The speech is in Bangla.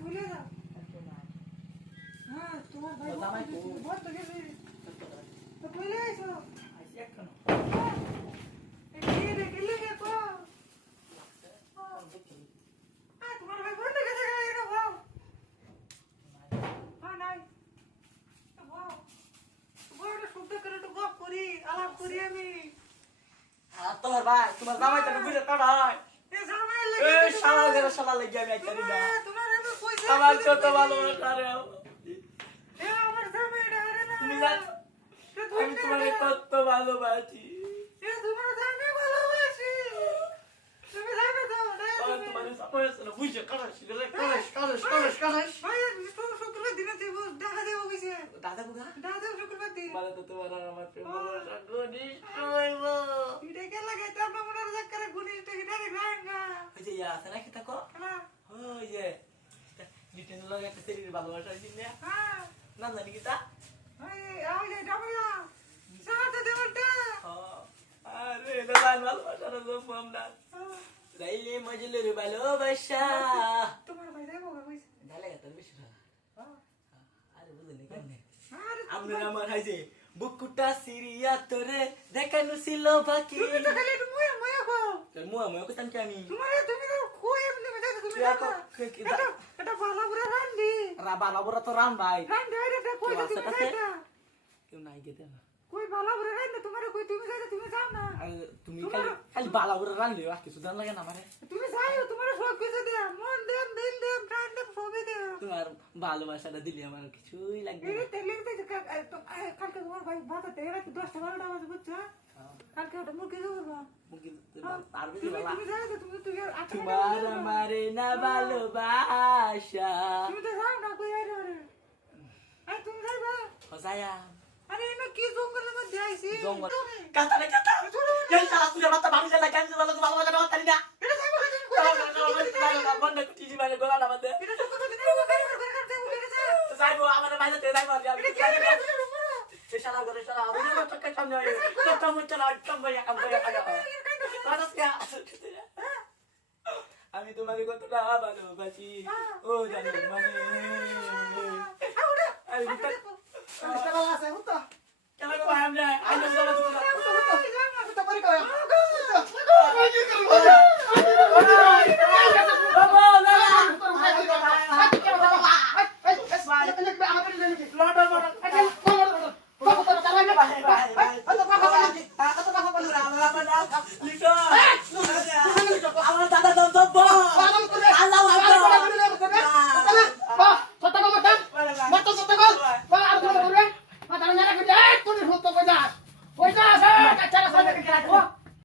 ভুলে যাও হ্যাঁ তোমার ভাই বহুত তো গেছে তো ভুলে আইছো আইছি এখন এই রে গেলে কে তো তোমার ভাই বন্ধ গেছে এটা ভাও হ্যাঁ নাই তো ভাও বড় শুদ্ধ করে তো গপ করি আলাপ করি আমি তোমার ভাই তোমার জামাই তো বুঝে কাটায় এ জামাই এ লাগে শালা লাগি আমি আইতারি না তোমার আমি কইছি আমার কত ভালোবাসা রে এ আমার জামাই ডারে না তুমি জানো আমি তোমাকে কত ভালোবাসি এ তোমার জামাই ভালোবাসি তুমি জানো তো আর তোমার সাপোর্ট না বুঝে কাটাস রে কাটাস ভাই তো শুক্রবার দিনে দেব দেখা দেব কইছে দাদা বুগা দাদা শুক্রবার দিন মানে তো তোমার আর আমার প্রেম ভালোবাসা ঘনিষ্ঠ হইব এটা কে লাগে তো আমরা মনে রাখ করে ঘনিষ্ঠ কি ডাইরেক্ট রাঙ্গা ওই যে ইয়া আছে নাকি তাকো না ওই যে লিটেন লগে একটা শরীর ভালোবাসা দিন না হ্যাঁ না জানি কি তা এই যে ডাবলা সাথে দেবটা আরে দাদান ভালোবাসা না জম আমরা রাইলে মজলুর ভালোবাসা তোমার ভাই দেবো কইছে ডালে তোর বেশি আরে বুঝলি কেমনে আরে আমরা আমার হাইছে বুকুটা সিরিয়া তোরে দেখানো ছিল বাকি তুমি তো খালি একটু মুয়া মুয়া কো মুয়া মুয়া কইতাম কি আমি তুমি তো কই এমনি মজা তুমি এটা ভালো করে রান্দি বালাবরা তো রাম ভাই রান্দি এটা কই তুমি যাইতা কেউ নাই গেতে না কই ভালো করে রান্দি তোমার কই তুমি যাইতা তুমি যাও না তুমি খালি খালি বালাবরা রানলে আর কিছু জান লাগে না আমারে তুমি যাইও তোমার সব কিছু দেয়া মন দেম দিল দেম প্রাণ দেম সবই দেয়া তোমার ভালোবাসাটা দিলে আমার আর কিছুই লাগবে এই না তেলে কালকে তোমার ভাই বাতা তেরা 10টা 12টা বাজে বুঝছো কালকে ওটা মুরগি দেবো মুগি পারবে তুমি বালা তুমি যাও তুমি তুই তোমার আমারে না ভালোবাসা তুমি তো যাও না কই আরে আরে তুমি যাইবা হসায়া আরে এনে কি জঙ্গলের মধ্যে আইছি জঙ্গল কাটা রে কাটা এই শালা তুই মাথা ভাঙি যা লাগান যা তো ভালোবাসা না তারি না এটা যাইবা তুমি বন্ধ কুটি মানে গোলা না মধ্যে এটা তো কত দিন আগে করে উঠে গেছে তো যাইবো আমারে বাইরে তে যাইবো আমি এটা কি করে তুমি এই শালা করে শালা আমি তো চক্কর সামনে কত মুচলা একদম ভাই কাম করে কাটা আমি তোমাকে কতটা ভালোবাসি ও জানি মানে আমি আরে আছে হুতো কেন কো আমরা আইনা